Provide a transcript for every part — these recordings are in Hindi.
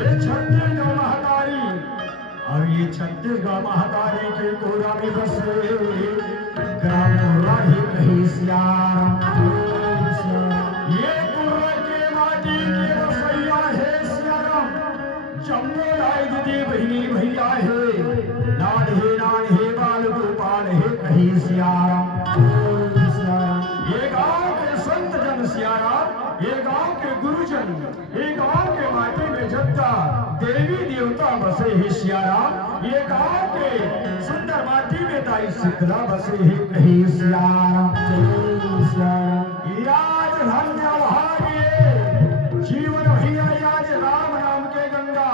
ये छत्तीसगढ़ महादारी और ये छत्तीसगढ़ महादारी के कोरा में बसे ग्राम कोरा ही कहीं श्याम। ये कोरा के माटी के रसैया है श्याम। जम्मू लाई दीदी बहनी भैया है लाड है बाल गोपाल है कहीं श्याम। ये गांव के संत जन श्याम, ये गांव के गुरुजन, ये गांव के माटी में जत्ता देवी देवता बसे है श्याम। ये गांव के सुंदर माटी में दाई शीतला बसे है कहीं श्याम। याद धन्य भाग्य जीवन भैया याद राम नाम के गंगा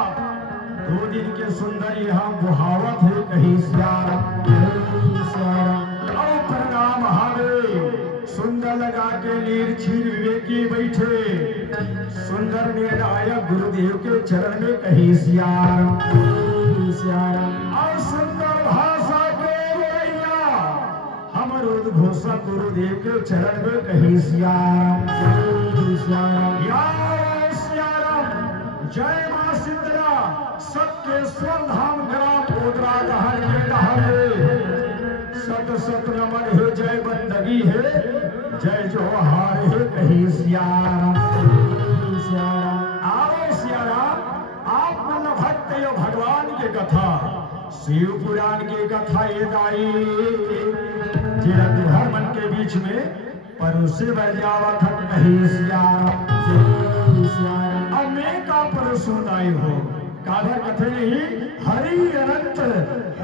2 दिन के सुंदर यहाँ बुहावत है कहीं श्याम। प्रणाम हावे सुंदर लगा के नीर छीन विवेकी बैठे सुंदर निर्णायक गुरुदेव के चरण में कहीं श्याम। और सुंदर भाषा के बोलैया हमर उद्घोषक गुरुदेव के चरण में कहीं श्याम। जय मां शीतला सत्य स्वधाम ग्राम पोदरा दहर के दहर सत सत नमन है जय बंदगी है जय जोहार है कहीं श्याम। आओ श्याम आप मन भक्त यो भगवान के कथा शिव पुराण की कथा ये दाई जिला तुहर मन के बीच में परोसे बजावत कहीं श्याम। अब मैं का परोसुनाई हो काबर कथे नहीं हरि अनंत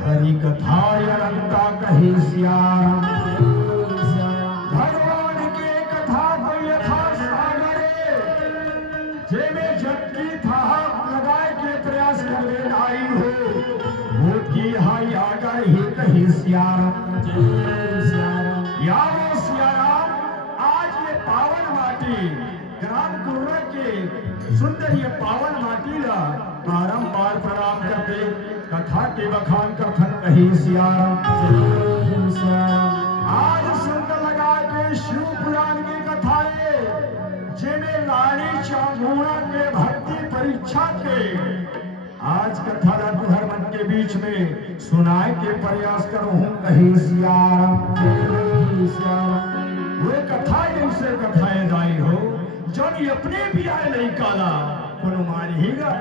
हरि कथा अनंता कहीं श्याम। भगवान के कथा को यथा सागरे जे में झटकी था लगाए के प्रयास करने आई हो वो की हाई आगर ही कहीं श्याम। यारो श्याम आज ये पावन माटी ग्राम कुर्रा के सुंदर ये पावन माटी ला बारंबार प्रणाम करते कथा के बखान कथन कहीं श्याम। आज सुंदर लगा के शिव पुराण की कथाएं जिन्हें लाड़ी चांगुड़ा के भक्ति परीक्षा के आज कथा तुहर मन के बीच में सुनाए के प्रयास करूं कहीं श्याम। वो कथा जिनसे कथाएं दाई हो जब अपने भी आए नहीं काला कोनो मारेगा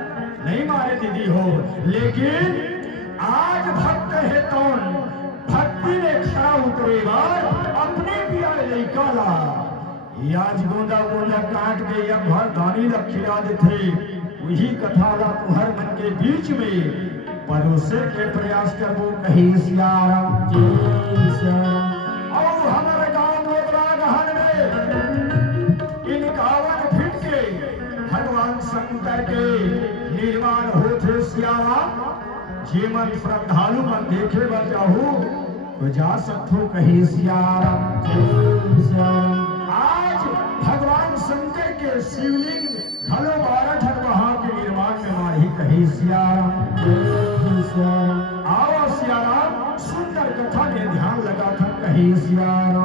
नहीं मारे दीदी हो लेकिन आज भक्त है कौन भक्ति में खड़ा उतरेगा अपने भी आए नहीं काला। आज गोंदा गोंदा काट के या घर दानी रख खिला देते वही कथा ला तुहर मन के बीच में परोसे के प्रयास करबो कहीं श्याम। और हमारे गांव मोगरा गहन में 51 फीट के भगवान शंकर के निर्माण होते श्याम। जीवन श्रद्धालु मन देखे बर जाहू तो जा सकते कहीं श्याम। आज भगवान शंकर के शिवलिंग घलो 12 ठन वहां के निर्माण में मारी कहीं श्याम। आओ श्याम सुंदर कथा में ध्यान लगा था कहीं श्याम।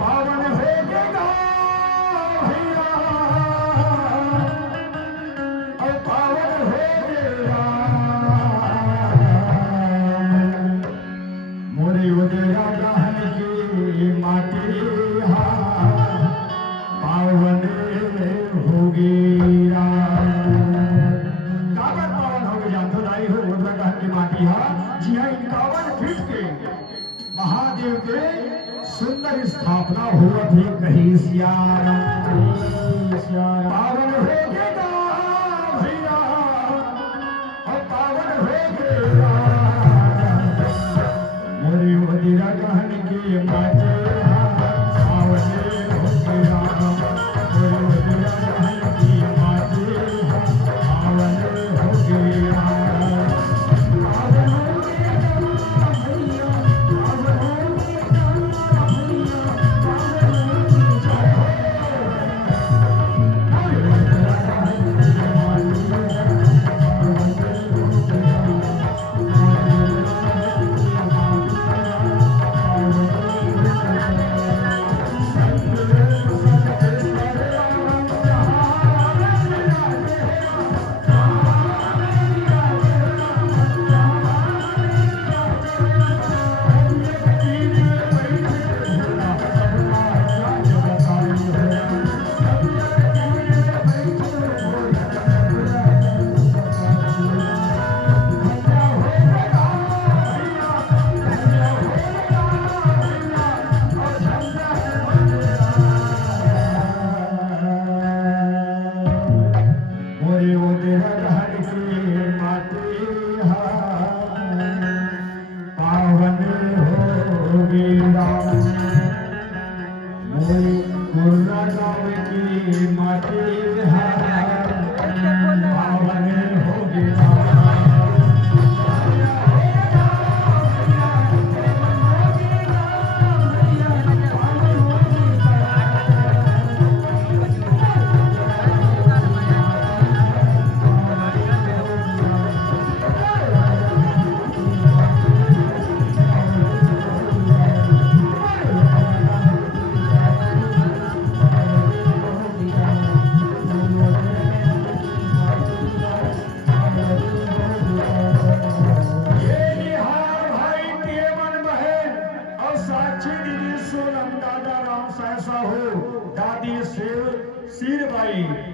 पावन हो गया भैया और पावन हो गया मोरे वगैरह गहन की माटी पावन हो गया। काबर पावन हो गया तो दाई हो वगैरह गहन की माटी जी हाँ 51 फीट के महादेव के सुंदर स्थापना हुआ थी कहीं श्याम। पावन हो गया भैया और पावन हो गया मोरी वजीरा गहन की माटी पावन हो गया मोरी वजीरा गहन की माटी पावन हो गया।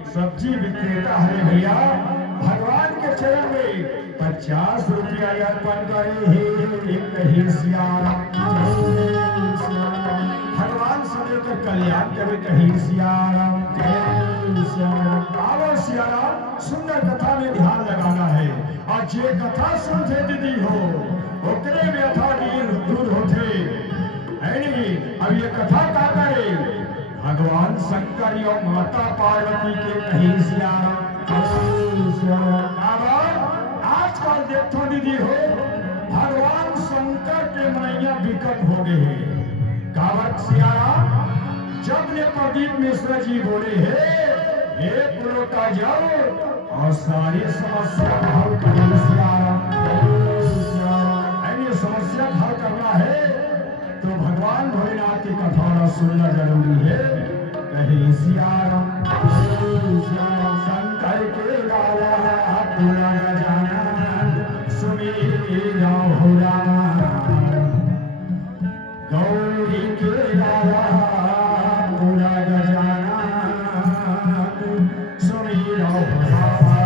सब्जी विक्रेता है भैया, भगवान के चरण में 50 रुपया अर्पण करे हे कहीं सिया राम। भगवान सदैव का कल्याण करे कहीं सिया राम। आओ सिया राम, सुंदर कथा में ध्यान लगाना है और जे कथा सुनते दीदी हो ओकरे में अथा दूर होते है नहीं। अब ये कथा का करे भगवान शंकर और माता पार्वती के कहीं सिया आजकल देखो दीदी हो भगवान शंकर के मैया विकट हो गए हैं। कावत सियारा जब ने प्रदीप मिश्र जी बोले हे पुरोटा जाओ और सारी समस्या हल करें सियारा। समस्या हल करना है तो भगवान भोलेनाथ की कथा सुनना जरूरी है कहीं सिया राम। शंकर के लाला तुला जाना सुमीरा हो रामा। गौरी के लाला तुला जाना सुमीरा हो रामा।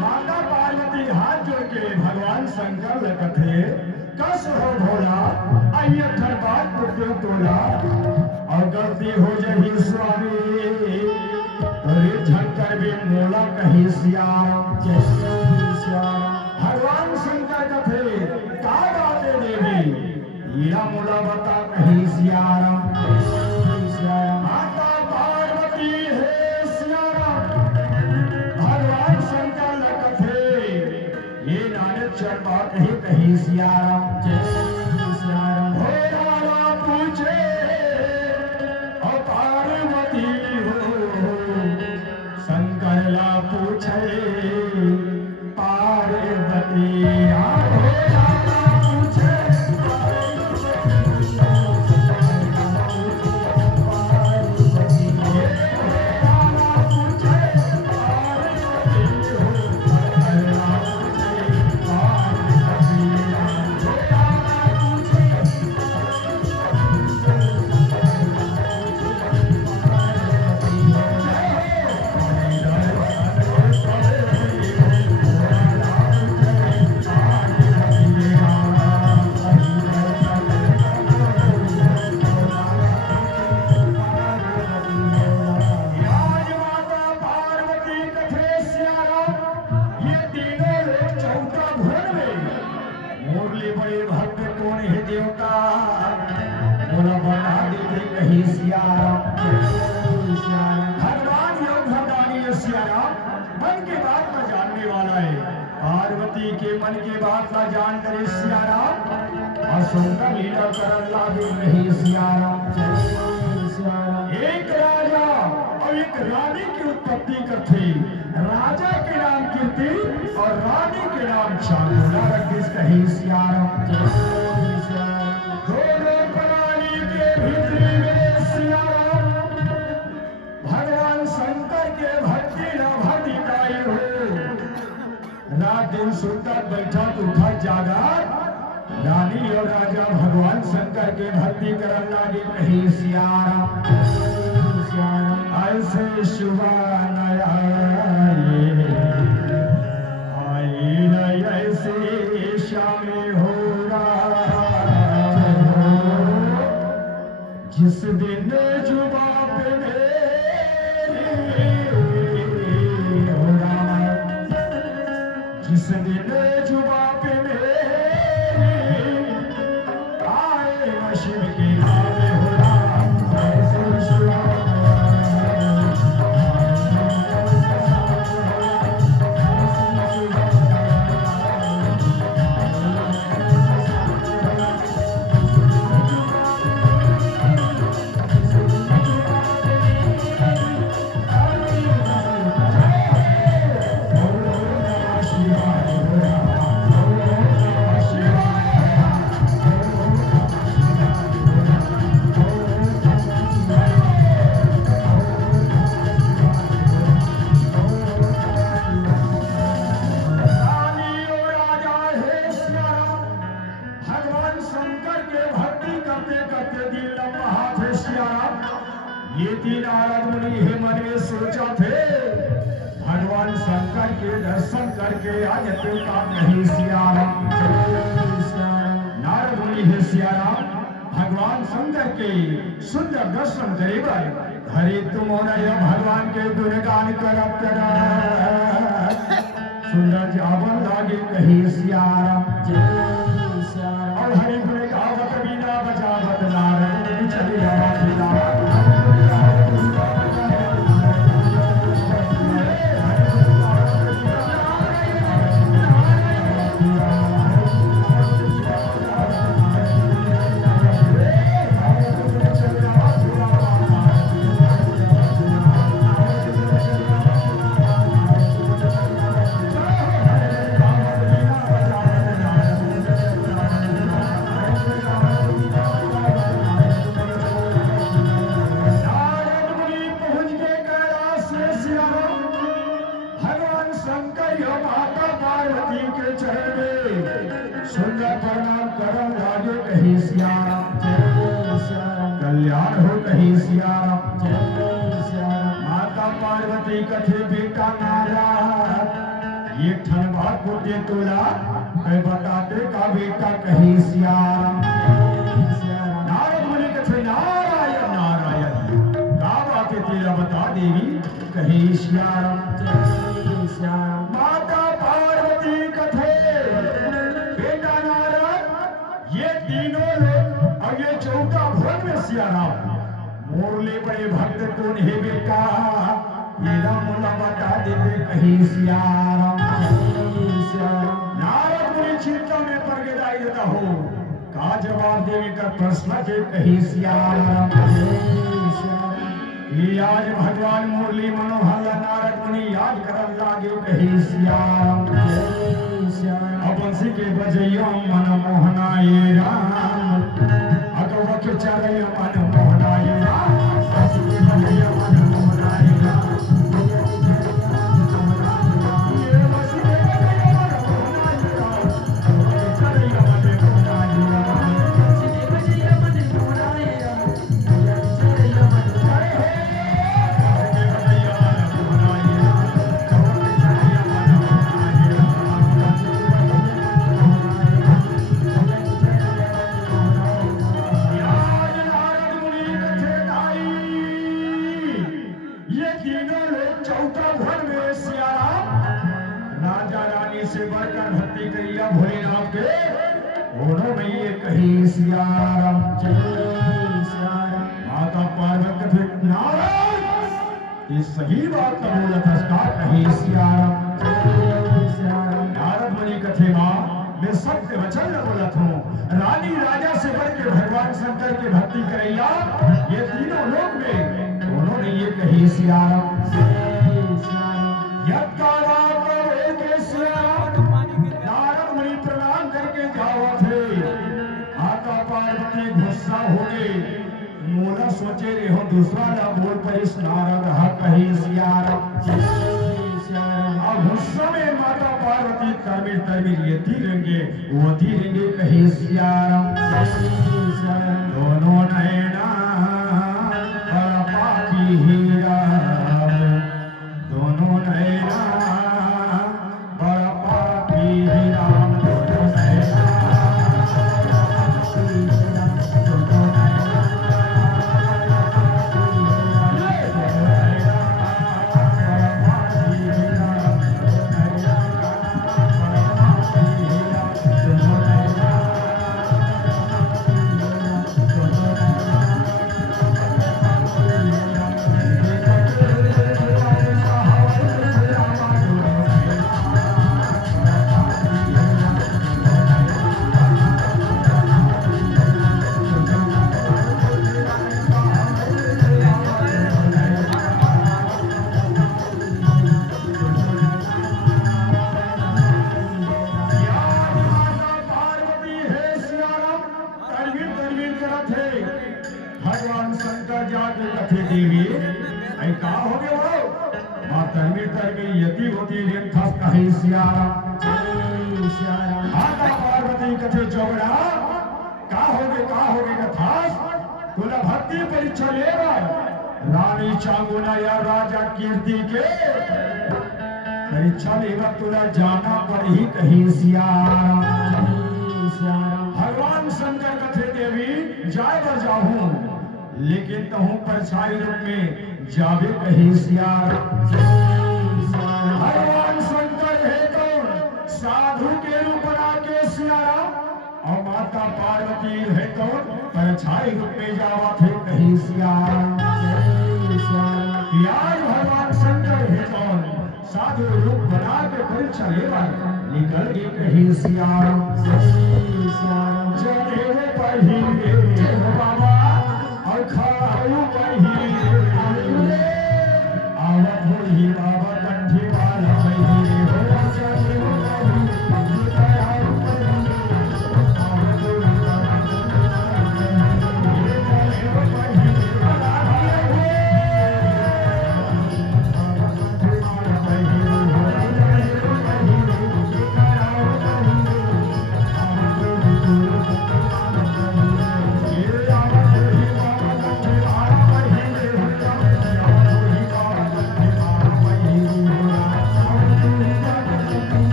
माता पार्वती हाथ जोड़ के भगवान शंकर लगते कस हो भोला आइए बात को तोला और गलती हो जाही स्वामी अरे झंकर भी मोला कहीं सिया। भगवान शंकर कथे का बातें देवी हीरा मोला बता कहीं सिया। माता पार्वती है सिया भगवान शंकर कथे ये नानक चरपा कहीं कहीं सिया। भोला पूछे और पार्वती हो शंकर ला पूछे पार्वती। भगवान योगदानी सियाराम मन के बात का जानने वाला है। पार्वती के मन के बात का जान करे सियाराम और सुंदर लीला करन लागे नहीं सियाराम। एक राजा और एक एक रानी की उत्पत्ति करते, राजा के नाम कीर्ति और रानी के नाम चांदोला रखिस कही सियाराम। दोनों प्राणी के भीतरी में सियाराम भगवान शंकर के भक्ति न भक्ति गाई हो। रात दिन सुनता बैठा उठा जागा, रानी और राजा भगवान शंकर के भक्ति करन लागे कही सियाराम। ऐसे सुबह नया आई न ऐसे शाम हो रहा, जिस दिन जुबा पे मेरी हो रहा, जिस दिन जुबा पे शिव के नाम हो रहा, ऐसे शिवा ये तीन आदमी है मने सोचा थे, भगवान शंकर के दर्शन करके आज तो काम नहीं सियाराम। नारद मुनि है सियाराम भगवान शंकर के सुंदर दर्शन करेगा, हरे तुम भगवान के गुणगान करत सुंदर जावन लागे कही सियाराम। और हरि गुण गावत बिना बजावत नारद चले जावा। सुंदर प्रणाम करम लागे कही सियाराम। कल्याण हो कही सियाराम। माता पार्वती कथे बेटा नारा, ये ठन बात बोते तोला कह बताते का बेटा कही सियाराम। नारद मुनि कथे नारायण नारायण का बातें तेरा बता देवी कही सियाराम। माता पार्वती कथे ये तीनों लोग और ये चौथा भवन में सियाराम मोरले बड़े भक्त कौन है बेटा, मेरा मुला बता देते कही सियाराम। नारद मुनि चिंता में पड़ गए देता हो का जवाब देने का प्रश्न के कही सियाराम। ये आज भगवान मुरली मनोहर नारद मुनि याद करन लागे कही सियाराम। बंसी के बजैया मन मोहनाए राम, अगवा के चरैया मन मोहनाए राम, बंसी के बजैया मन मोहनाए राम, ये बंसी के बजैया मन मोहनाए राम, चरैया मन मोहनाए राम, बंसी के बजैया मन मोहनाए राम, चरैया मन मोहनाए राम, बंसी के बजैया मन मोहनाए राम, चरैया मन मोहनाए राम। से बढ़कर भक्ति करिया भोलेनाथ के, दोनों में ये कही सियाराम। माता पार्वती नारायण ये सही बात का बोलत हस्ता कही सियाराम। नारद मुनि कथे मां मैं सत्य वचन बोलत हूँ, रानी राजा से बढ़ के भगवान शंकर की भक्ति करैया ये तीनों लोक में दोनों नहीं ये कही सियाराम यत्कारा करे के सियाराम नारद मुनि प्रणाम करके जाओ थे माता पार्वती गुस्सा हो गई मोला सोचे रे हो दूसरा ना बोल पर इस नारद हा कही सियाराम अब गुस्सा में माता पार्वती तरमिर तरमिर ये धीरेंगे वो धीरेंगे कही सियाराम दोनों नैना बड़ा पापी हीरा दोनों नैना बड़ा पापी हीरा दोनों नैना भगवान शंकर जाके कथे देवी ऐ का हो गए वो मां तरमी तरमी यति होती रे था कही सियाराम माता पार्वती कथे जोगड़ा का हो गए कथास तुला भक्ति परीक्षा लेगा रानी चांगुना या राजा कीर्ति के परीक्षा लेगा तुला जाना पर ही कही सियाराम भगवान शंकर कथे देवी जाए बजाऊं लेकिन तहु परछाई रूप में जावे कही सियाराम भगवान शंकर है तो साधु के रूप बना के सियाराम और माता पार्वती है तो परछाई रूप में जावा थे कही सियाराम यार भगवान शंकर है कौन साधु रूप बना के परीक्षा लेवा निकल गए कही सियाराम जय पहिरे बाबा और खाऊ पहिरे आवत होई बाबा कंठी वाला पहिरे हो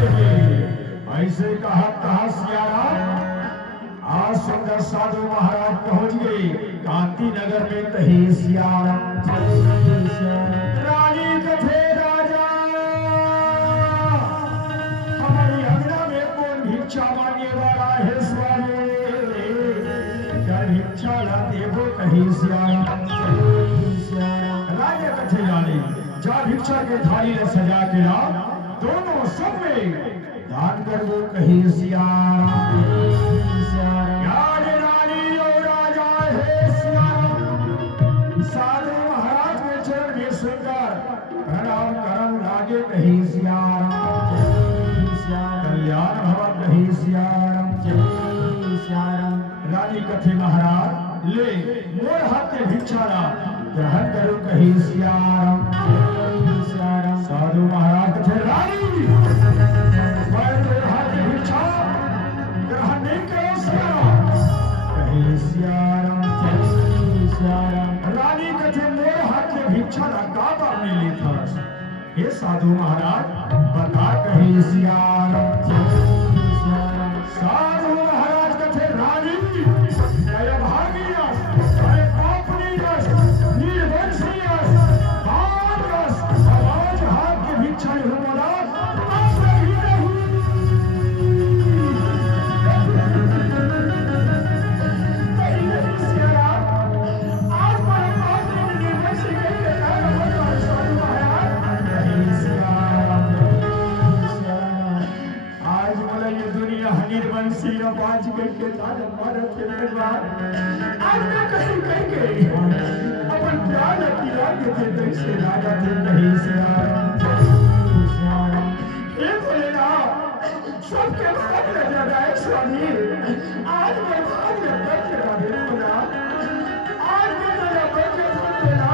चले ऐसे कहा कहा सियाराम आज सुंदर साधु महाराज पहुंच गए कांति नगर में कही सियाराम रानी कथे राजा हमारी अंगना में कौन भिक्षा मांगे वाला है स्वामी क्या भिक्षा लाते वो कही सियाराम राजा कथे रानी जा भिक्षा के थाली में सजा के ला दोनों सब में दान कर वो कही सियाराम यार रानी और राजा है सियाराम साधु महाराज के चरण में सुनकर प्रणाम करम लागे कही सियाराम कल्याण भव कही सियाराम रानी कथे महाराज ले मोर हाथ के भिक्षारा ग्रहण करो कही सियाराम साधु महाराज कथे रानी रानी कथे मोर हाथ के भिक्षा का आपने ली था हे साधु महाराज बता कही सियाराम साधु महाराज कथे रानी जय भागी जय पापनी निर्वंशी ताज मारत के भगवान आज मैं कहीं कहीं के अपन प्राण की रात के थे से राजा थे कहीं सियारा ये बोलेगा सबके सब नजर आए स्वामी आज मैं आज में बैठ के राधे बोला आज मैं तेरा बैठ के सुन लेना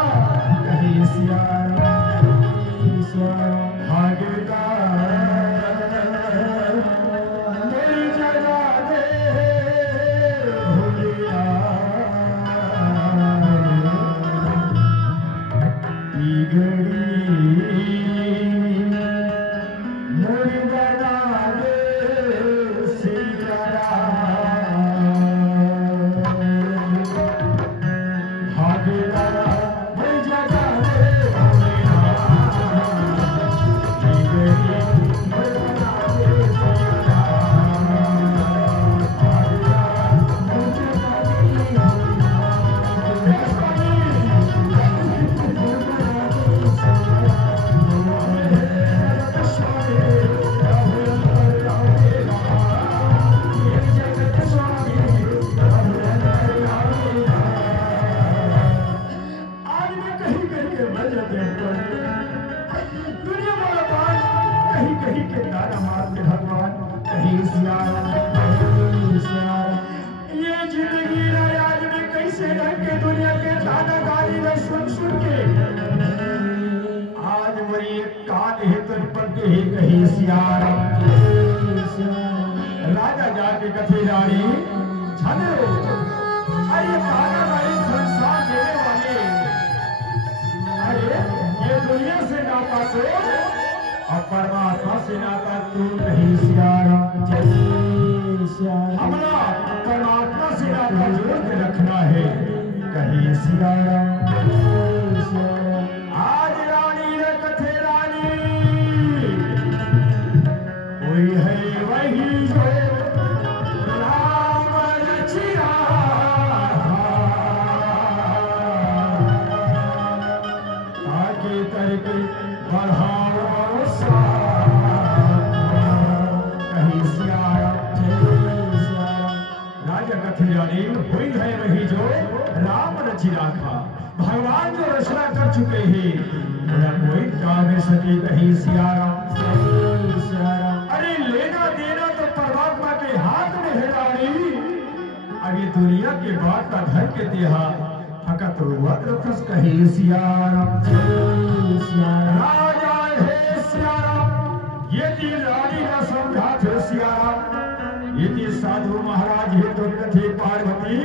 कहीं सियारा भागेगा मेरी जगह दे भूलिया घड़ी मेरी जगह दे सियारा भागेगा मेरी जगह दे राजा जाके कथे रानी झगड़ो अरे ताना भाई संसार देने वाले अरे ये दुनिया से नाता तो और परमात्मा से नाता तू नहीं सियारा हमारा परमात्मा से नाता जोड़ के रखना है कहीं सियारा आज रानी ने कथे रानी कोई है वही जो राम रचिया आगे करके बढ़ाओ कहीं सियारा राजा कथे रानी कोई है वही जो राम रचि राखा भगवान जो रचना कर चुके हैं उनका कोई काम सके कहीं सियारा अरे लेना देना तो परमात्मा के हाथ में है रानी अब ये दुनिया के बाद का धन के देहा फकत वक्रस कहे सियारा राजा है सियारा यदि रानी न समझा थे सियारा यदि साधु महाराज है तो कथे पार्वती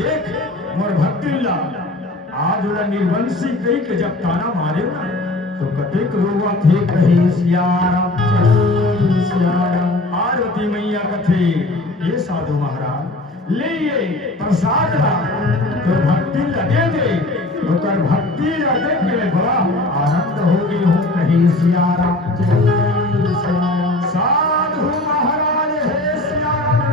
देख मोर भक्तिल्ला आज उला निर्वंशी कई के जब ताना मारे ना तो कतेक रोवा थे कहे सियारा पार्वती मैया कथे ये साधु महाराज ले ये प्रसाद ला तो भक्ति लगे दे तो कर भक्ति लगे के बड़ा आनंद हो गई हूँ कहीं सियारा साधु महाराज है सियारा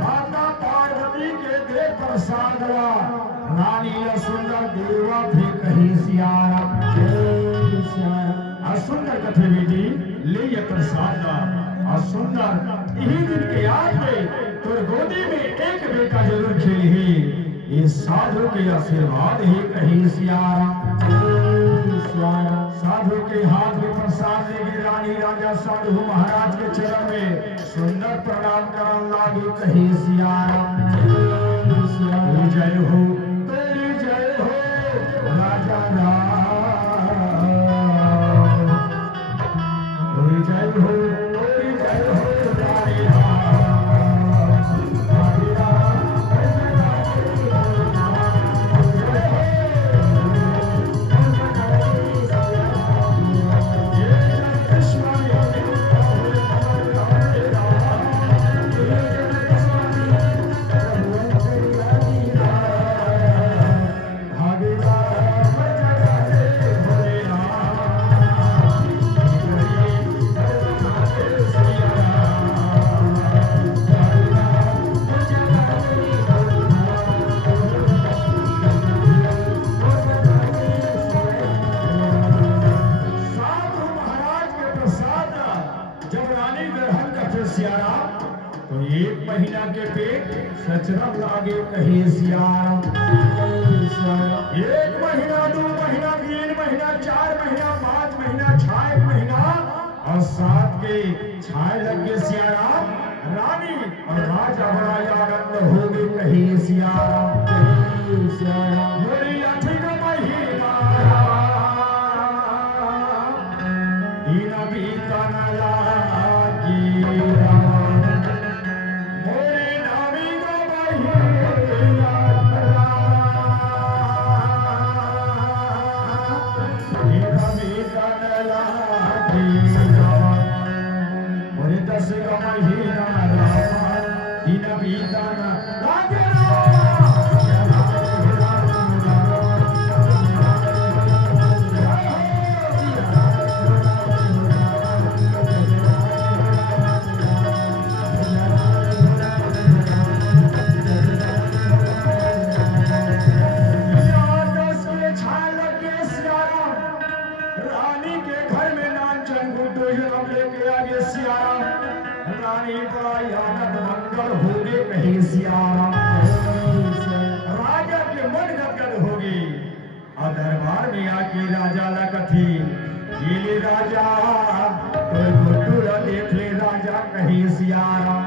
माता पार्वती के दे प्रसाद ला रानी सुंदर देवा थे कहीं सियारा सुंदर कथे बेटी ले ये प्रसाद और सुंदर यही दिन के आज में तोर गोदी में एक बेटा जरूर खेली है ये साधु के आशीर्वाद ही कहीं सियारा साधु के हाथ में प्रसाद लेगी रानी राजा साधु महाराज के चरण में सुंदर प्रणाम करन लागी कहीं सियारा जय हो तेरी जय हो राजा राम जय हो अचरज लागे कहे सियाराम। 1 महीना 2 महीना 3 महीना 4 महीना 5 महीना 6 महीना और 7 के छाए लगे सियाराम। रानी और राजा बड़ा आनंद हो गए कहे सियाराम। मोरी 8 का महीना दिन बीतन लागी मोरी नामी का महीना दिन बीतन लागी मोरी 10 का महीना दिन बीतन लागे। रानी बड़ा आनंद मंगल हो गए कहे सियाराम। राजा के मन गदगद हो गई और दरबार में आके राजा ला कथी ये राजा कोई गुड्डूरा देख ले राजा कहे सियाराम।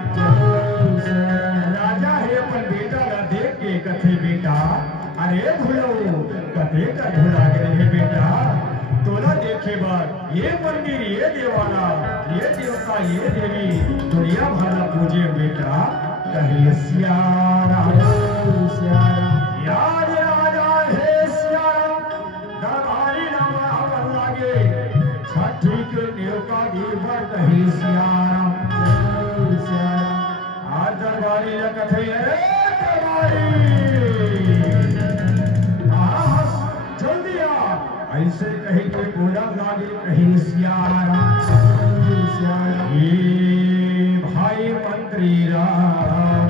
राजा है अपन बेटा ला देख के कथे बेटा अरे भूलो कथे का ढूंढा गए है बेटा तोला देखे बाद ये मंदिर ये देवाला ये देवता ये देवी दुनिया भर पूजे बेटा कहे सियाराम। याद राजा है सियाराम दरबारी नमन लागे छठी के देवता दीवर कहे सियाराम। आज दरबारी ने कथे अरे दरबारी जल्दी आ ऐसे कहे के गोला लागे कहे सियाराम। भाई मंत्री राम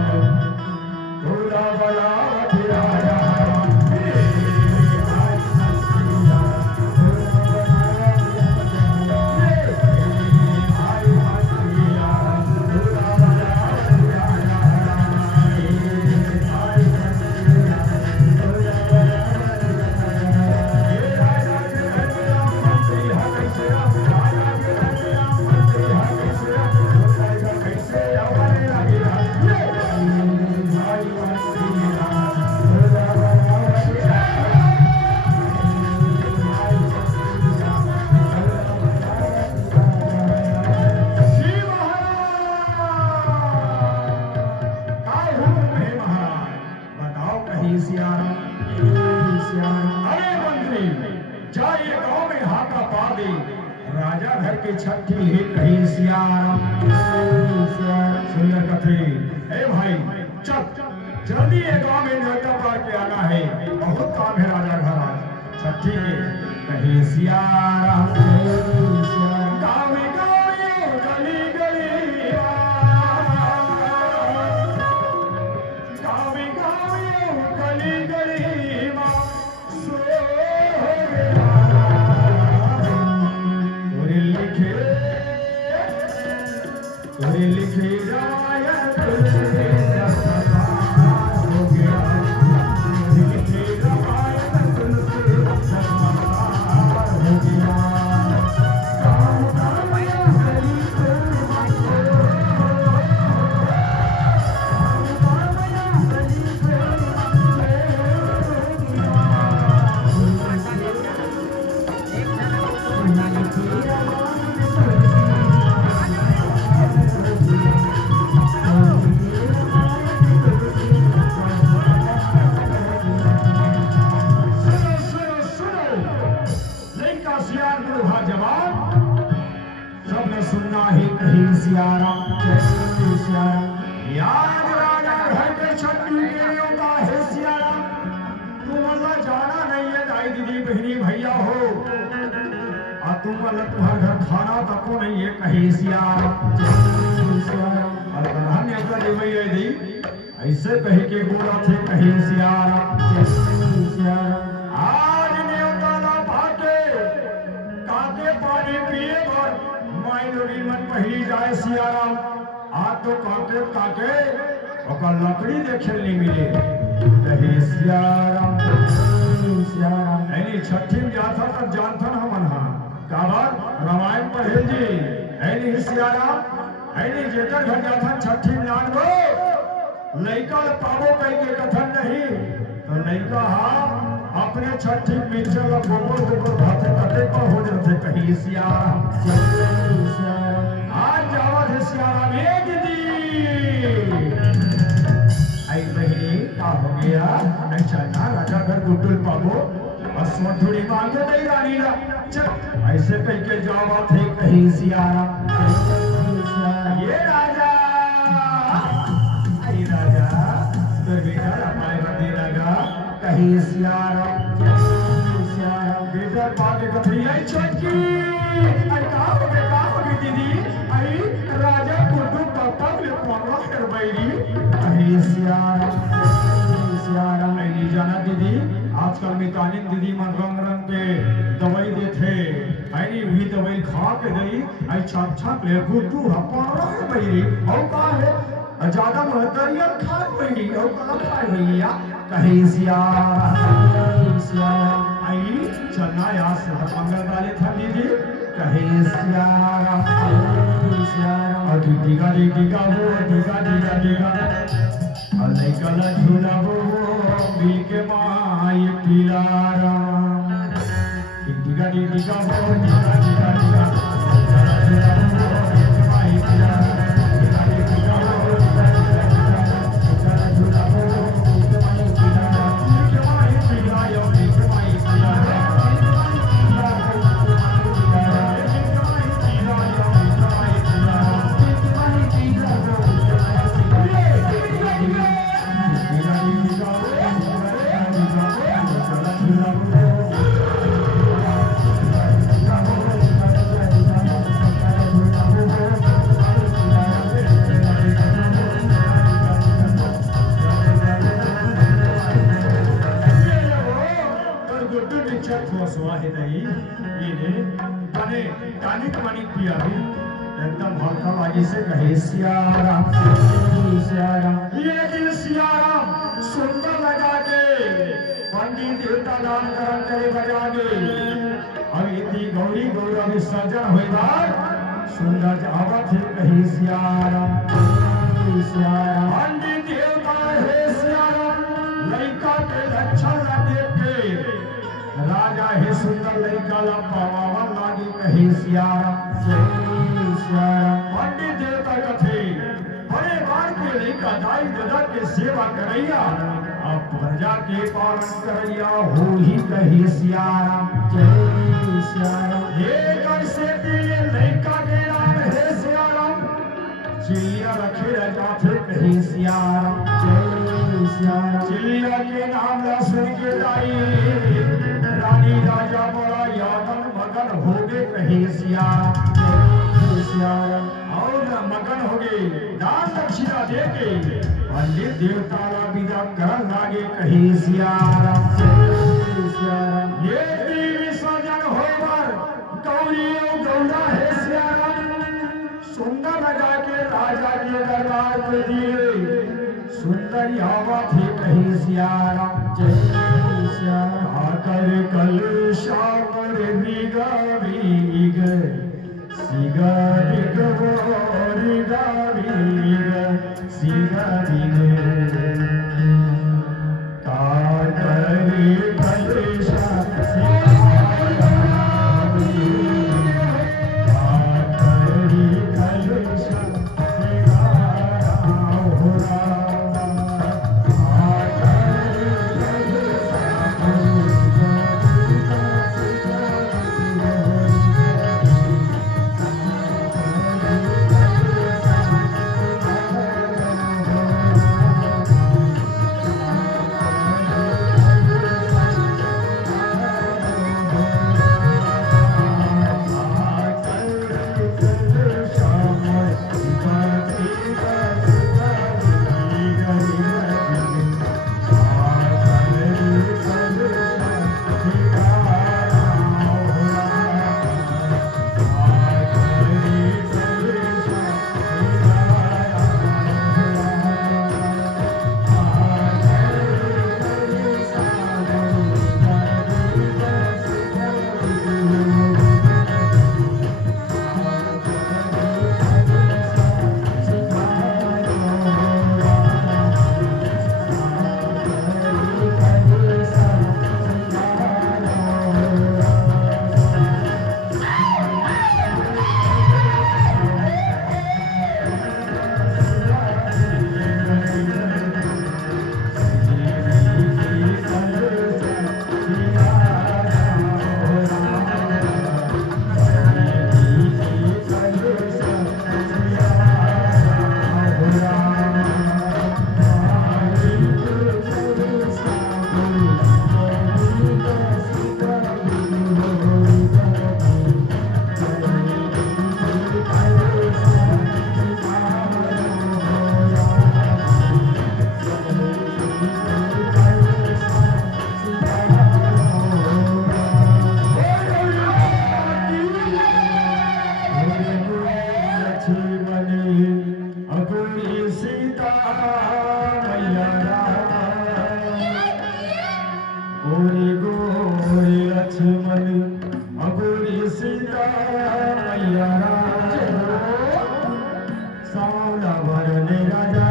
गोला बड़ा राजा राजा घर के छठी है कहीं सियाराम। सुंदर कथे ए भाई चल जल्दी ये गांव में न्योता पार के आना है बहुत काम है राजा घर आज छठी के कहीं सियाराम। गाँव गाँव गली गली गाँव गाँव गली गली लिखे रायत हो गया लिखे रायत हो गया। सुनना ही कहीं सियाराम याद राजा घर के छठी के न्योता है सियाराम। तुम अल्लाह जाना नहीं है दाई दीदी बहनी भैया हो और तुम अल्लाह तुम्हारे घर खाना तक को नहीं है कहीं सियाराम। और प्रधान न्योता जी भैया दी ऐसे कहे के बोला थे कहीं सियाराम। आज न्योता ना भागे काके पानी पिए भर माई लोगी मन पहली जाए सियाराम। आज तो काके काके ओकर लकड़ी देखे नहीं मिले कहे सियाराम ऐनी छठी में जाता तब जानता ना मन हाँ काबर रामायण पढ़े जी ऐनी सियाराम ऐनी जेकर घर जाता छठी में लान गो लड़का पावो कहीं के कथन नहीं तो लड़का हाँ अपने छठी मिर्चा गोबर गोबर भाते कटे पर हो जाते कहीं सियाराम आज जावत है सियाराम ये दीदी आई बहनी का हो गया अच्छा ना राजा घर गुटुल पाबो और सोथुड़ी मांगे नहीं रानी ला चल ऐसे कह के जावत है कहीं सियाराम ये राजा आई राजा तो बेटा हमारे बंदी लगा कहीं सियाराम बेटा बागे कथी आई छोटकी आई कहाँ हो गई दीदी आई राजा गुड्डू पापा ले पौवा कर बैरी कहीं सियाराम आई नहीं जाना दीदी आजकल मितानिन दीदी मन रंग रंग के दवाई देते आई नहीं वही दवाई खा के गई आई छाप छाप ले गुड्डू पौवा कर बैरी और कहाँ है ज्यादा महत्वपूर्ण खा बैरी और कहाँ खा भैया कहीं सियाराम आई चलना यार से मंगल वाले था दीदी कहीं सियाराम और दीगा दीगा वो दीगा और निकला झूला वो मिल के माई पिलाराम दीगा वो दीगा एकदम हल्का बाजी से कहे सियाराम ये दिन सियाराम सुंदर लगा के पंडित देवता दान करम करे बजा के अभी थी गौरी गौरव विसर्जन हुई बार सुंदर आवत है कहे सियाराम पंडित देवता है सियाराम लड़का के लक्षण न देख के राजा है सुंदर लड़का ला पावन लागी कहे सियाराम पंडित देवता कथे बड़े बार के लड़का दाई दादा के सेवा करैया अब प्रजा के पालन करैया हो ही कहे सियाराम ये कैसे दिए लड़का के नाम है सियाराम चिड़िया रखे जाते कहे सियाराम चिड़िया के नाम ला सुन के लाई रानी राजा बड़ा यादन मगन हो गए कहे सियाराम और मगन हो गए दान दक्षिणा दे के पंडित देवता ला विदा कर लागे कहे सियाराम ये विसर्जन होवर गौरी गौरा है सियाराम सुंदर लगा के राजा के दरबार में दिए सुंदर आवत है कहे सियाराम आकर कल शाम रे बिगा सिगा बिगा सिगा काकरे कल शाम अगोरी सीता मैया सावला भरने राजा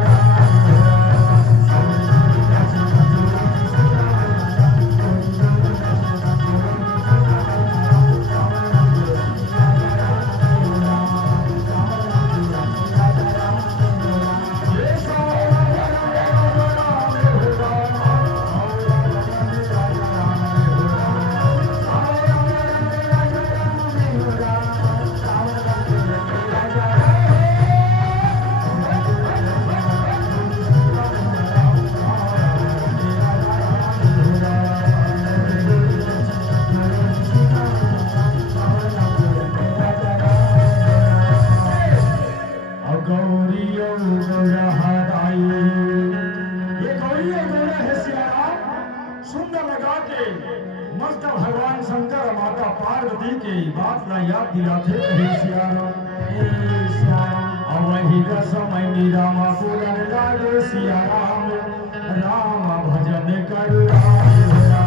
मस्त भगवान शंकर और माता पार्वती की बात ला याद दिलाते कहे सियाराम और वही समय रामा बोलन लागे सियाराम राम भजन कर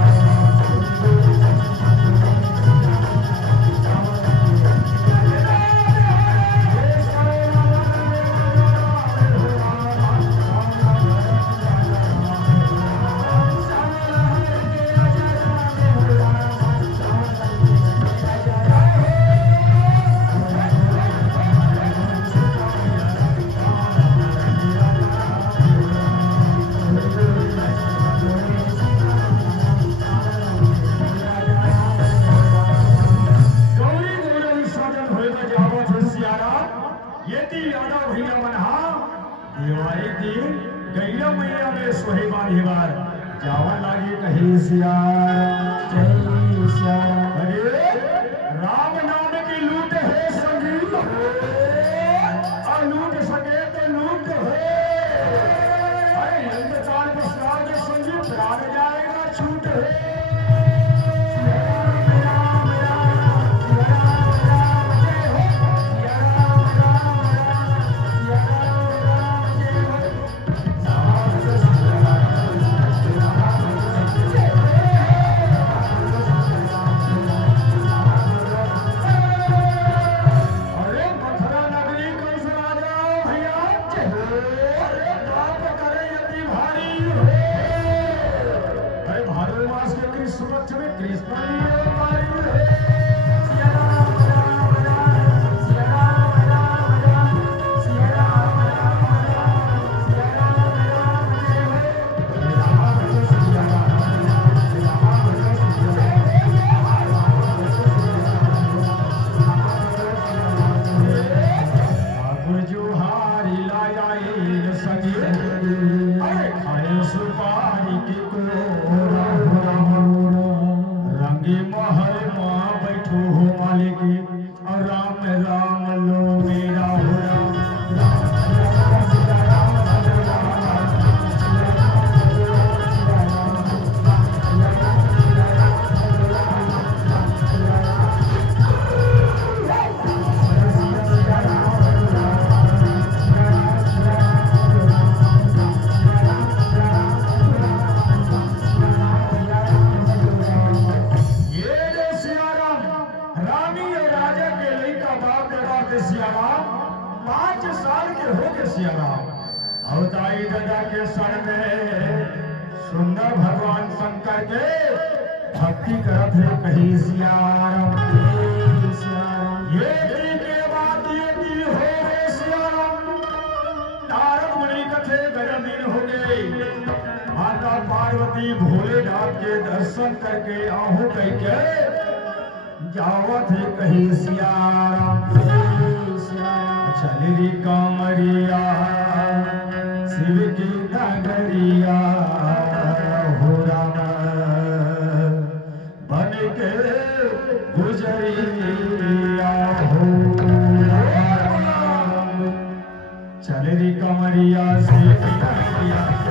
गैया मैया में सोहेबा हिवार जावा लागे कहीं अरे राम नाम की लूट है संगीत और लूट सके तो लूट है अरे हिंदुस्तान के संगीत प्राण जाएगा छूट है सुंदर भगवान शंकर के भक्ति करत है कहीं सियाराम ये दी के बाद ये दी हो गए सियाराम नारद मुनि कथे गजब दिन हो गए माता पार्वती भोलेनाथ के दर्शन करके आहू कह के जावत है कहीं सियाराम चली कामरिया शिव की नगरिया हो राम बन के गुजरिया हो राम चली कामरिया शिव की नगरिया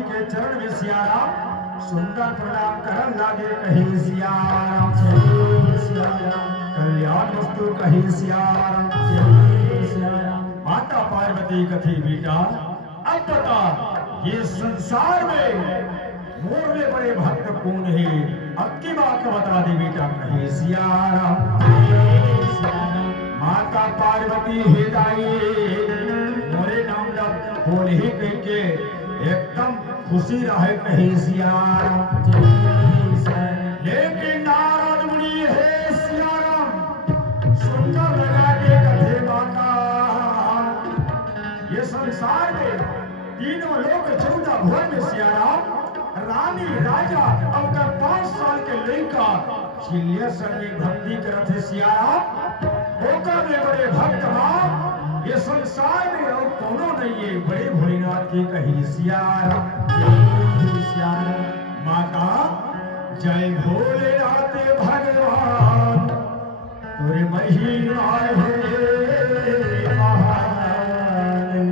भगवानी के चरण में सिया राम सुंदर प्रणाम करन लागे कहे सिया राम जय सिया राम कल्याण वस्तु कहे सिया राम जय सिया राम। माता पार्वती कथी बेटा अब बता ये संसार में मोरले बड़े भक्त कौन है अब की बात बता दे बेटा कहे सिया राम जय सिया राम। माता पार्वती हे दाई मोरे नाम लग बोल ही करके एकदम खुशी रहे कहे सिया राम जय सिया राम। लेकिन नारद मुनि है सिया राम सुंदर लगा के कथे माता ये संसार में तीनों लोग 14 भुवन में सिया राम रानी राजा अब का 5 साल के लड़का चिल्लिया संगी भक्ति करत है सिया राम होकर में बड़े भक्त राम ये संसार में और कोनो नहीं है बड़े भोलेनाथ की कही सिया राम जय सिया राम। माता जय भोलेनाथ भगवान तुरे महिमा है महान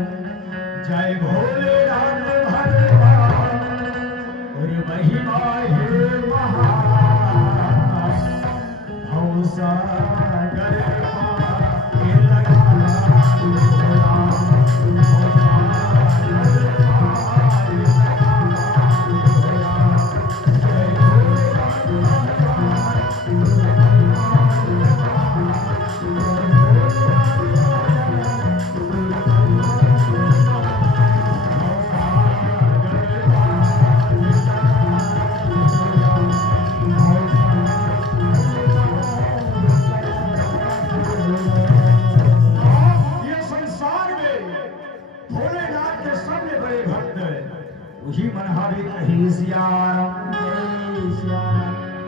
जय भोलेनाथ भगवान तुरे महिमा है महान हौसा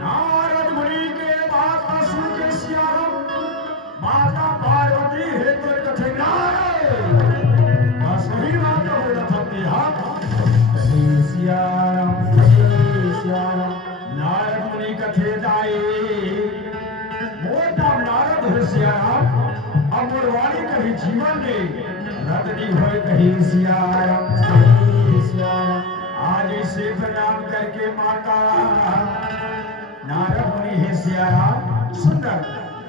नारद मुनि के बात का सुन के सिया राम माता पार्वती है तो कथे सही बात हो रखती है सिया राम। नारद मुनि कथे दाई मोटा नारद है सिया राम अमरवाणी कभी जीवन में रतनी हो कही सिया राम। आज इसे प्रणाम करके माता नारद मुनि है सिया राम सुंदर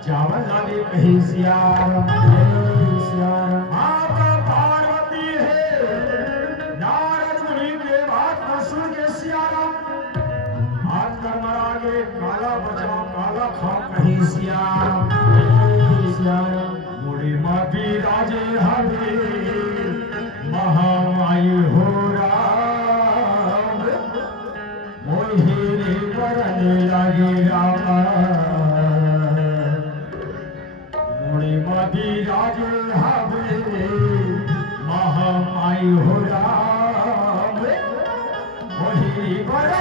चावल लागे कही सिया राम जय सिया राम। माता पार्वती है नारद मुनि के बात को सुन के सिया राम हाथ कर मरागे काला बचाओ काला खाओ कही सिया राम जय सिया राम। मुड़ी माती राजे हवे महामाई हो लगे रामा मुड़ी मदी राजे हवे महामाई हो राम वही बड़ा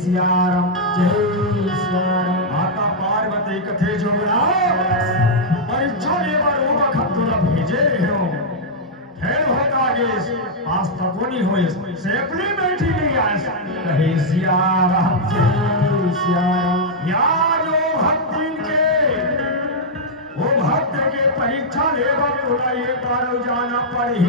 सिया राम जय सिया राम। माता पार्वती कथे जो परीक्षा लेवर वो वक्त तुला भेजे हो फेल होता आगे आज तक नहीं होए सेपली बैठी नहीं आज कहे सिया राम जय सिया राम। या जो भक्ति के वो भक्त के परीक्षा लेवर तुला ये बार जाना पड़ी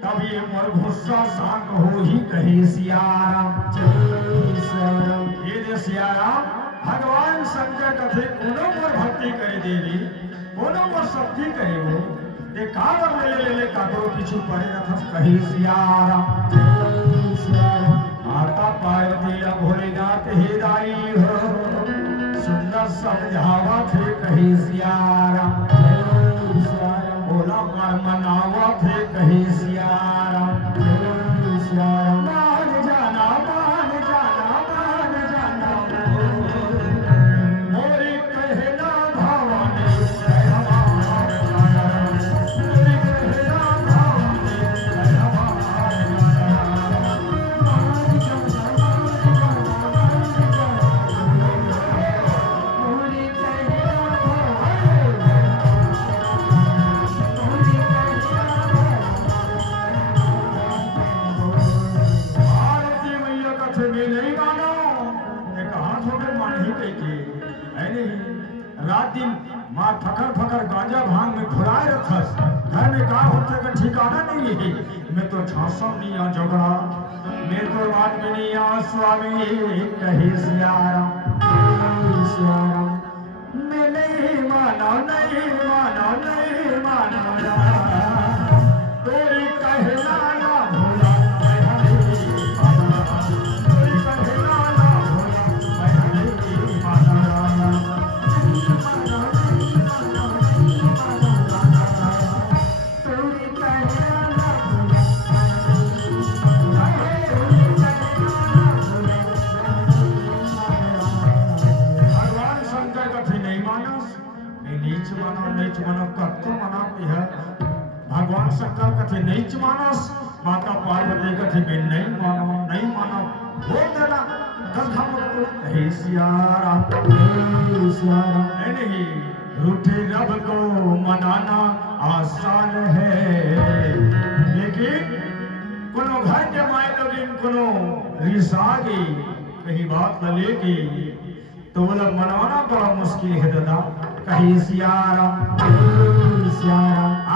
तब ये मोर गुस्सा शांत हो ही कहे सिया राम जय सिया राम। ये सिया राम भगवान शंकर कथे कोनो मोर भक्ति करे देवी कोनो मोर शक्ति करे वो ते कावर ले काकरो पीछू पड़े रथ कहे सिया राम जय सिया राम। माता पार्वती भोलेनाथ हे दाई हो सुंदर समझावा थे कही सियारा बोला कर मनावा थे कही सियारा मान जाना मान जाना मान जाना मोरी कहना भवानी मोरी कहना रात दिन माँ फकर फकर गांजा भांग में घुराए रखस घर में का होते का ठिकाना नहीं है मैं तो झांसा नहीं आ झगड़ा मैं तो बात में नहीं आ स्वामी कहे सियारा मैं नहीं माना नहीं माना नहीं माना तोरी कहना ना भोला तोरी कहना ना भोला मैं नहीं माना भगवान शंकर कथे नीच मानस माता पार्वती कथे में नहीं मानो हो देना हे सियारा नहीं रूठे रब को मनाना आसान है लेकिन कोनो घर के माए लोगिन कोनो रिसागी कहीं बात न लेगी तो बोला मनाना बड़ा मुश्किल है दादा कहीं सियारा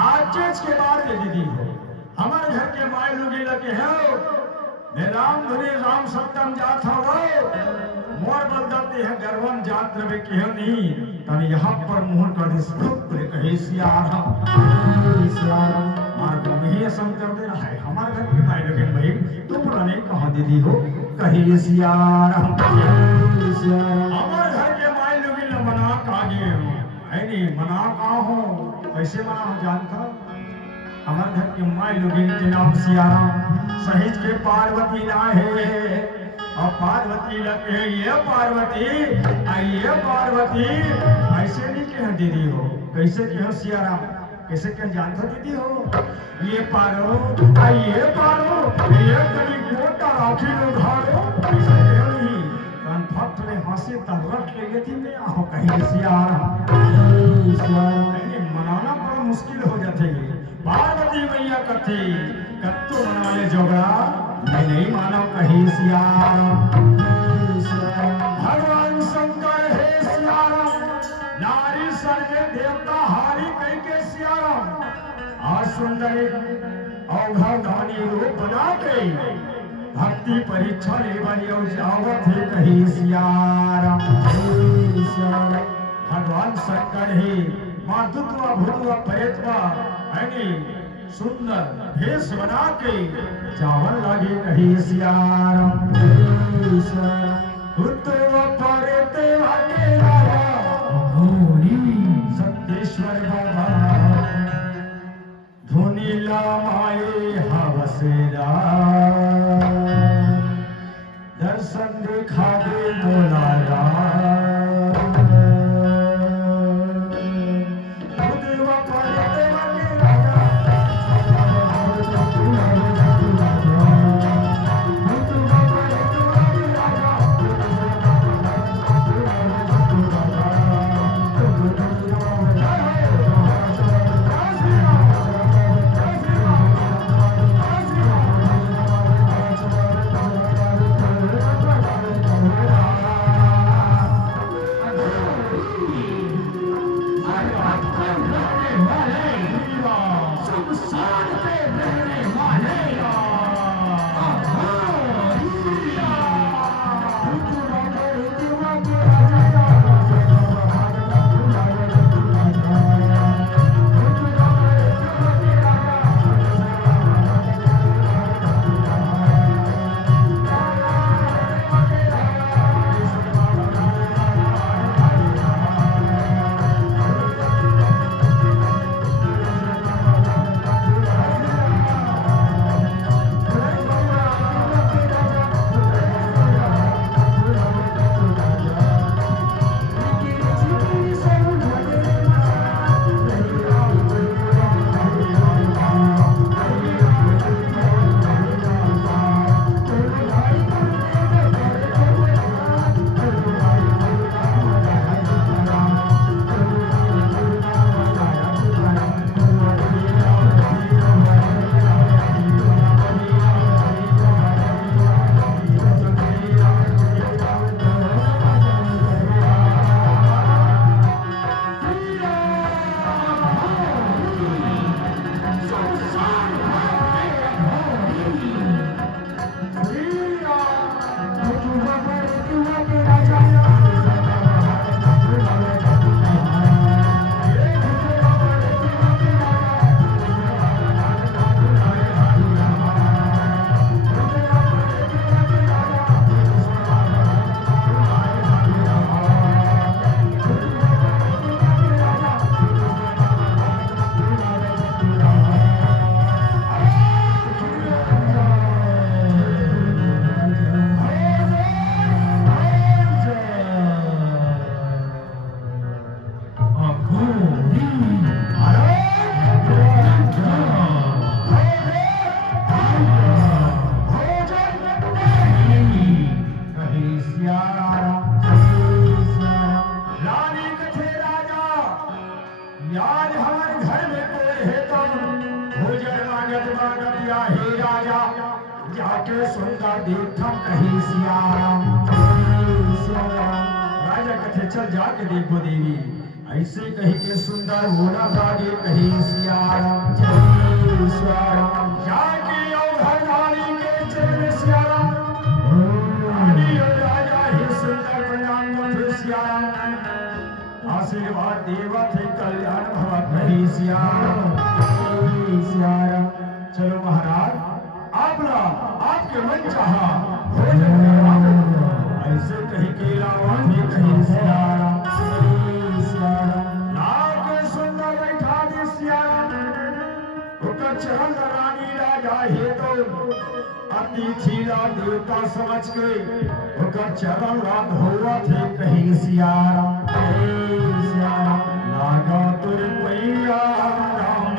आज चीज के बाद में दीदी हो हमारे घर के माए लोगी लगे हो मैं राम धुनी राम सप्तम जात हो मोर बंदते है गर्वन जात रवे के नहीं तब यहाँ पर मोहन का दिसपुत्र कहे सियारा मार को नहीं शंकर दे रहा है हमारे घर के माए लोगी भाई तो पुराने कहाँ दीदी हो कहे सियारा हमारे घर के माए लोगी न मना कागे हो है नहीं मना कहाँ हो कैसे मना हो जानता हमारे घर के माए लोगिन के नाम सियारा सहित के पार्वती ना है और पार्वती लगे ये पार्वती ऐसे नहीं कह दीदी हो कैसे कह सियारा कैसे कह जानता दीदी हो ये पारो ये कभी गोटा राखी लो घारो ऐसे कह नहीं कान फट ले हंसी तब रख ले थी मैं आहो कहीं सियारा मनाना बड़ा मुश्किल हो जाते है पार्वती मैया कथी कत्तो मना ले जोगा मैं नहीं मानो कहीं सियारा भगवान शंकर है सियारा नारी सर्वे देवता हारी कहीं के सियारा आज सुंदर अवघानी रूप बना के भक्ति परीक्षा ले वाली जावत है कहीं सियारा भगवान शंकर है मातृत्व भूतवा प्रेतवा सुंदर भेष बना के चावल लगे कहीं सियारा सत्येश्वर बाबा धुनी लामाए हवसेरा दर्शन देखा दे मोलारा हमारे घर में कोई है तो भोजन मांगत मांगत या हे राजा जाके सुंदर देखम कहीं सियाराम। राजा कथे चल जाके देखो देवी, ऐसे कही के सुंदर होना लागे कहीं सियाराम। जाके औघड़दानी के चरण सियाराम, राजा हे सुंदर प्रणाम थे सियाराम। आशीर्वाद देवत है कल्याण भवत कहीं सियाराम। चलो महाराज आपके मन चाहा भोजन करवाओ, ऐसे कहीं के रावण भी कहीं सियाराम। लाग सुंदर बैठा दे सियाराम, उनका चरण रानी राजा हे तो अतिथि देवता समझ के उनका चरण रात हुआ थे कहीं सियाराम। लागा तुर पैया राम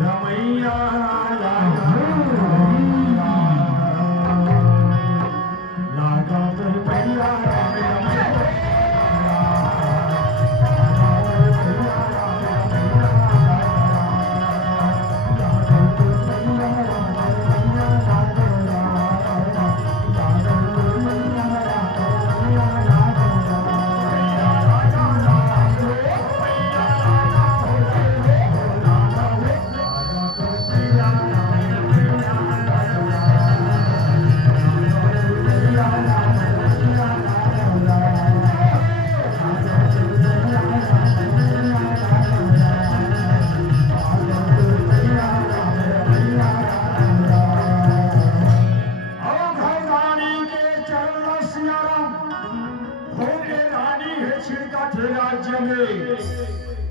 रमैया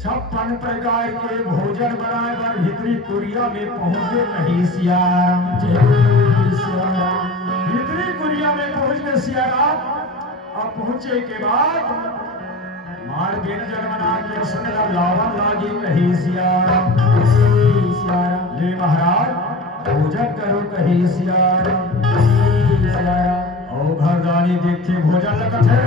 छप्पन प्रकार के भोजन बनाए पर भीतरी कुरिया में पहुंचे कहीं सियाराम। भीतरी कुरिया में पहुंचे सियाराम, अब पहुंचे के बाद मार व्यंजन बना के सुंदर लावन लागे कहीं सियाराम। ले महाराज भोजन करो कहीं सियाराम। औघड़दानी देखते भोजन लगत है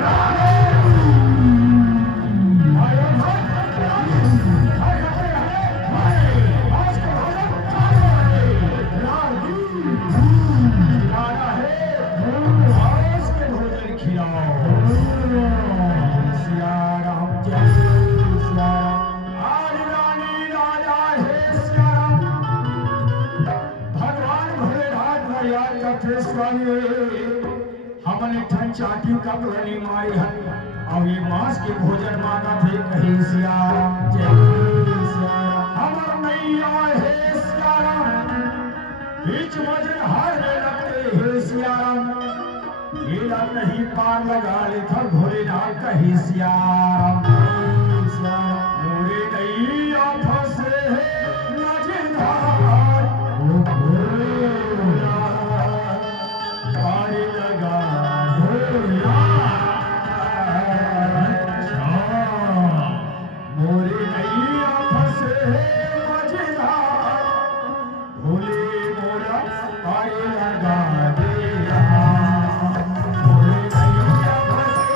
हमने ठन चाटी का बनी मारी है और ये मांस के भोजन मांगा थे कहीं सियाराम। हमर नैया है सियाराम, बीच वजन हार में लगते है सियाराम। लीला नहीं पार लगा ले था भोलेनाथ कहीं सियाराम। मोरे नैया फंसे है मजेदार पारी लगा मोरे नैया फंसे है मजेदार, भोले मोरा पारी लगा दे मोरे नैया फंसे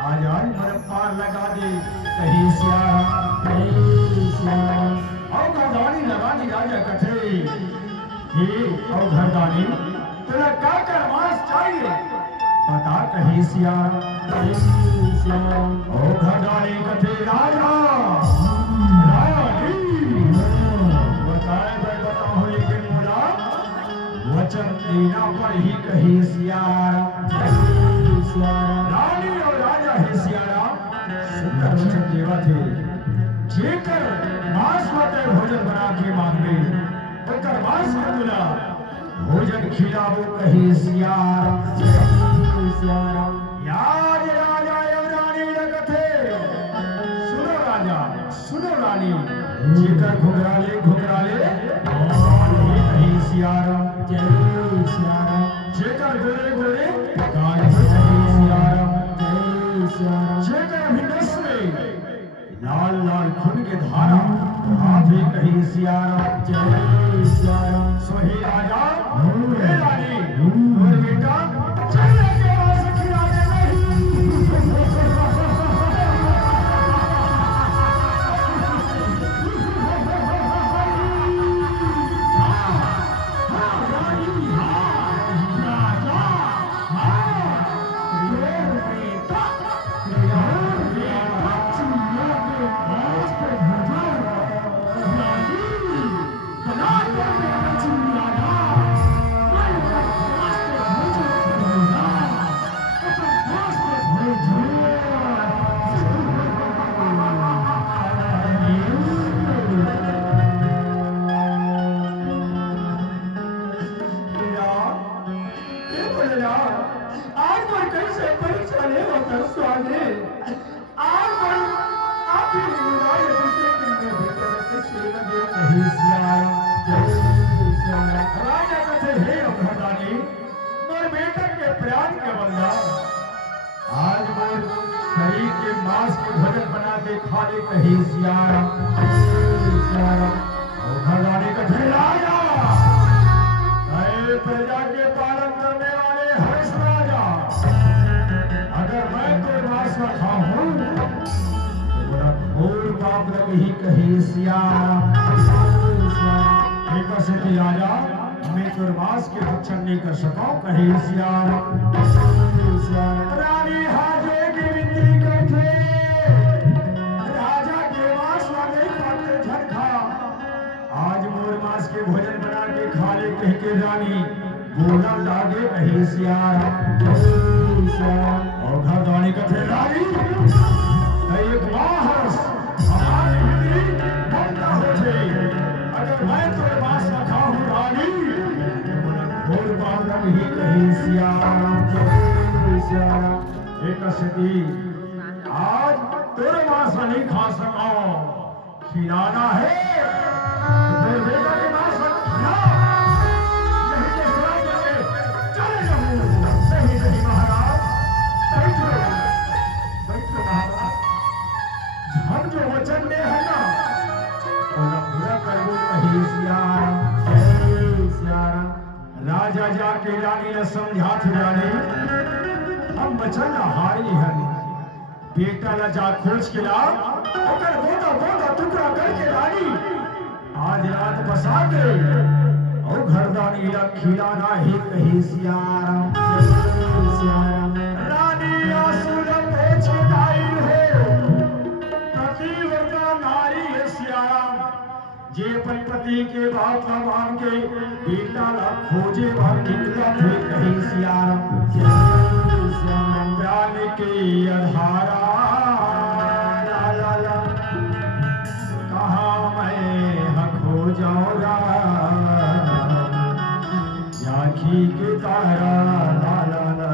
आज आज मर पार लगा दे कहीं सियाराम। औघड़दानी लगा दी राजा कथे हे औघड़दानी तेरा क्या कर मांस चाहिए बता कहीं सियाराम। औघड़दानी कथे राजा बताए बताओ लेकिन मोला वचन देना पर ही कहीं सियाराम। रानी और राजा है सियाराम सुंदर वचन देवा थे जेकर मांस माते भोजन बना के मांगे ओकर मांस के तुला भोजन खिलाओ कही सियाराम याद राजा एवं रानी लगते सुनो राजा सुनो रानी जेकर घुघराले घुघराले कही सियाराम जय सियाराम जेकर गोरे गोरे गाय कही सियाराम जय सियाराम जेकर भिनस में लाल लाल खून के धारा हाथी कही सियाराम जय सियाराम सोही राजा हे रानी और बेटा चल के वास खिलाने आज मोर शरीर के मांस के भोजन बना के खाने कही सियाराम भगवानी कथे राजा प्रजा के पालन करने वाले हर्ष राजा अगर मैं कोई मांस न खाऊं तो बड़ा घोर पाप लगी कही सियाराम एक से राजा मैं तो मांस के भक्षण नहीं कर सका कही सियाराम रानी हाजे की विनती करते राजा के मांस वाले खाते झटका आज मोर मांस के भोजन बना के खा ले कह के रानी बोला लागे कही सियाराम और घर दानी कथे रानी एक माहस हमारे विनती बनता होते अगर मैं तो मांस न खाऊं रानी और बात ही कही सियाराम एक सती आज तेरे मांस नहीं खा सका खिलाना है तेरे बेटा के मांस खिला नहीं तो सुनाई देंगे चले जाऊं नहीं नहीं महाराज बैठो महाराज हम जो वचन में है ना पूरा करो कही सियाराम राजा जाके रानी ने समझा थी रानी हम बचन हारी हन बेटा ला जा खोज के ला ओकर बोदा बोदा टुकड़ा करके रानी आज रात बसा के और घरदानी ला खिलाना ही कही सियाराम रानी आंसू ला पोछे आई हो पतिव्रता नारी है सियाराम जे अपन पति के बात का मान के बेटा ला खोजे भर निकला थे कही सियाराम ज्ञान की अधारा ला ला ला कहाँ मैं खो जाऊंगा आँखी के तारा ला ला ला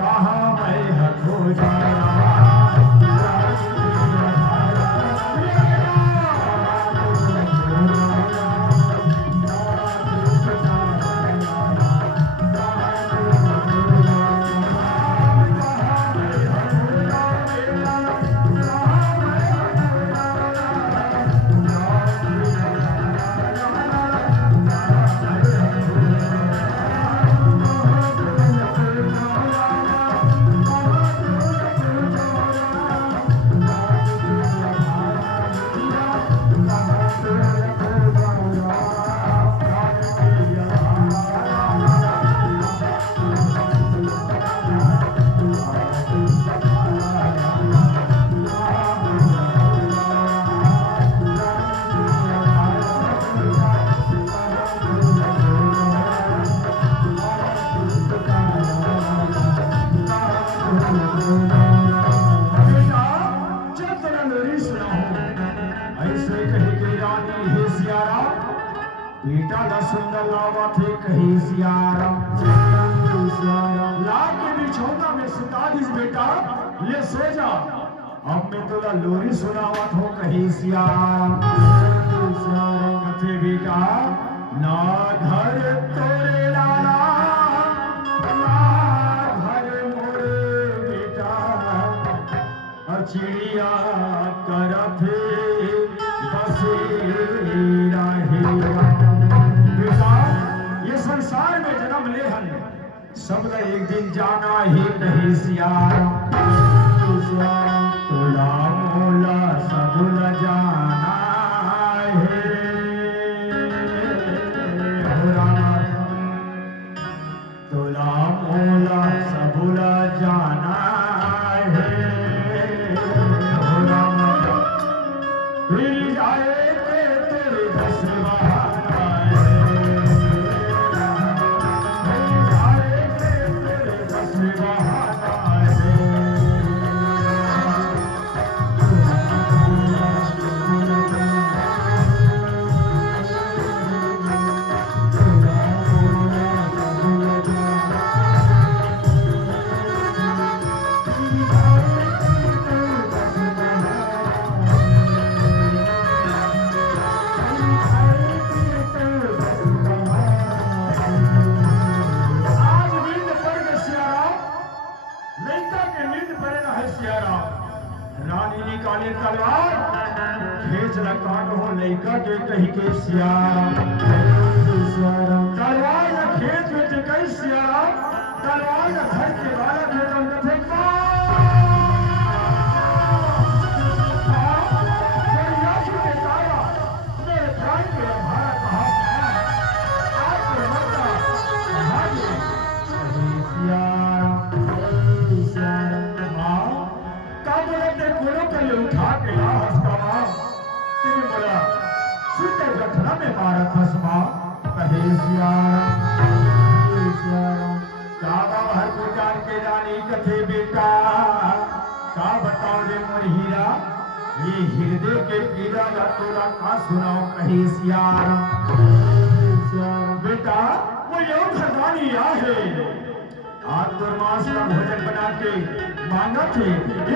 कहाँ मैं खो जाऊंगा बेटा जब तेरा लोरी सुनाऊं ऐसे कही के रानी हे सियारा बेटा ला सुंदर लावा थे कही सियारा ला के बिछौना में सुता दिस बेटा ले सो जा अब मैं तोला लोरी सुनावत हो कही सियारा कथे बेटा ना घर तोरे लाला ना घर मोरे बेटा चिड़िया करत बसेरा हेरा बेटा ये संसार में जन्म ले हन सबका एक दिन जाना ही कही सियारा तोला मोला सबुल जाना है हो रामा तोला मोला सबुल जाना है हो रामा फिर जाए के तेरे दस बहाना है फिर जाए के तेरे दस बहाना है आज नींद पड़ गई सियारा लड़का के नींद पड़े ना है सियारा रानी निकाले तलवार खींच ल काट हो लड़का के कही के सियारा तलवार न खींच के कही सियारा तलवार न घर के वाला बेटा न थे मेरे प्राण के हमारा कहा आज तो मरता उठा के ला हंसता मां तेरे बोला सुते जठरा में मारत हंस मां कहे सियारा काबा हर प्रकार के रानी कथे बेटा का बताओ रे मोर हीरा ये हृदय के पीड़ा का तोरा का सुनाओ कहे सियारा बेटा वो योग रानी आ है आज तुरमास का भोजन बना के मांगा थे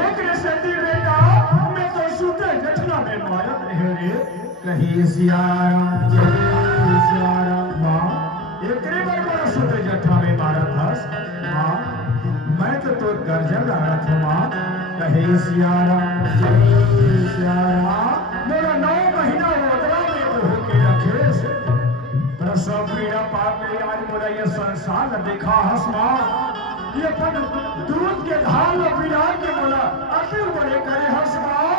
एक रसती बेटा मैं तो सुते जठना में मारत रहे रे कही सियारा माँ एकरे बार बड़ा सुते जठना में मारत हस माँ मैं तो गर्जन लगा था माँ कही सियारा मेरा 9 महीना उदरा में होके रखे प्रसव पीड़ा पाके आज मोरा ये संसार देखा हंस माँ ये अपन दूध के धार में पिला के बोला अति बड़े करे हंस माँ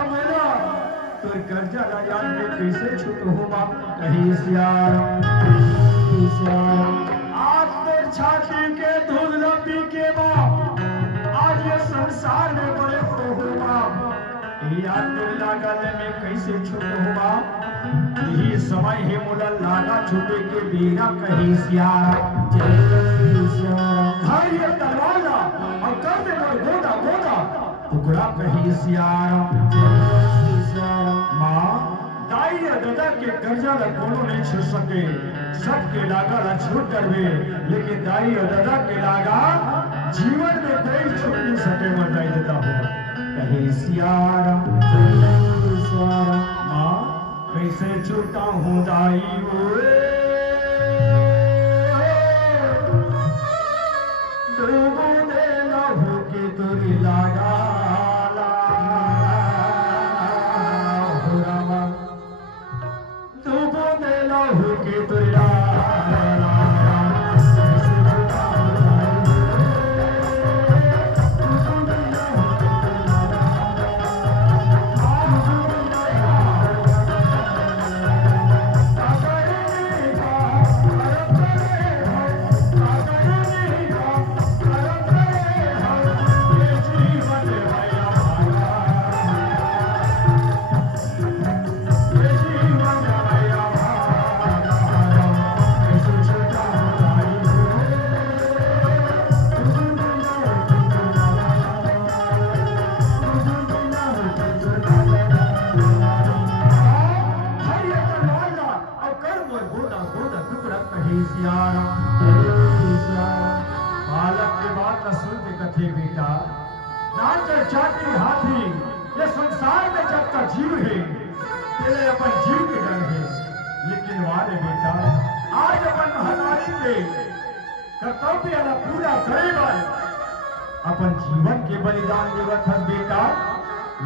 अब मेरा तो कर्जा राजान में कैसे छूट हो माँ कही सियारा आज तो छाती के दूध न पी के माँ आज ये संसार में बड़े हो माँ याद लागल में कैसे छूट हुआ यही समय ही मुला लागा छूटे के बीरा कही सियारा धैर्य तलवाला और कर दे गोदा गोदा टुकड़ा कही सियारा माँ दाई दादा के कर्जा ला कोनो नहीं छू सके सबके लागा ला छूट करवे लेकिन दाई और दादा के लागा जीवन में कोई छूट नहीं सके बताई देता हो कही सियारा माँ कैसे छूटा हूँ दाई डूबने लहू की तुरी लागा डूबने लहू की तुरी बेटा, नाचर चाटी हाथी ये संसार में जब तक जीव है तेरे अपन जीव के डर है, लेकिन वाले बेटा आज अपन महतारी के कर्तव्य न पूरा करेगा, अपन जीवन के बलिदान देवत हस बेटा।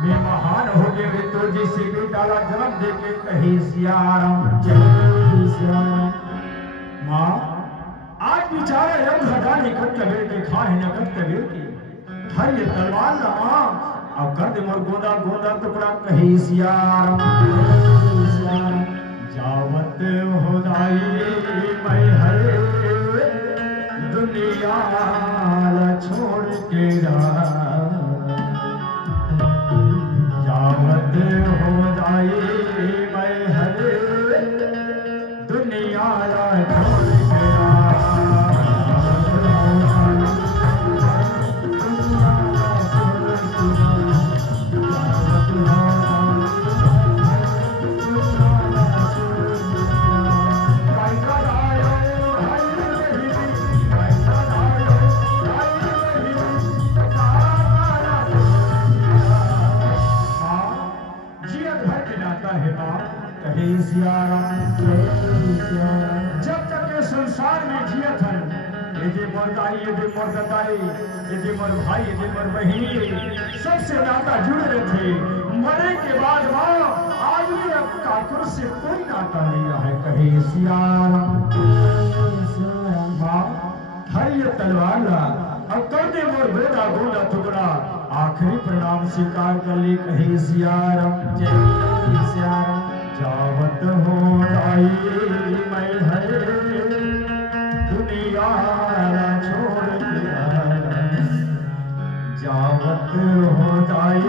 मैं महान हो गए तो जैसे बेटा ला जन्म दे के कहे सियाराम जय सियाराम। माँ आज बिचारा यम हटाने कब तबेर के खाए न कब तबेर के हर ये तलवार ला माँ अब कर दे मोर गोदा गोदा टुकड़ा कहे सियाराम जावत हो दाई मैं हरे दुनिया छोड़ के जावत हो दाई मैं हरे दुनिया छोड़ के जब तक ये संसार में जिया था यदि मरदाई यदि मरदाई यदि मर भाई यदि मर बहनी सबसे नाता जुड़े रहे। मरे के बाद माँ आज भी अब काकुर से कोई नाता नहीं रहा है कहे सियाराम माँ हर ये तलवार ला अब कर दे मोर गोदा गोदा टुकड़ा आखिरी प्रणाम स्वीकार कर ले कहे सियाराम जय सियाराम। जावत हो दाई मैं हरे दुनिया छोड़ के जावत हो दाई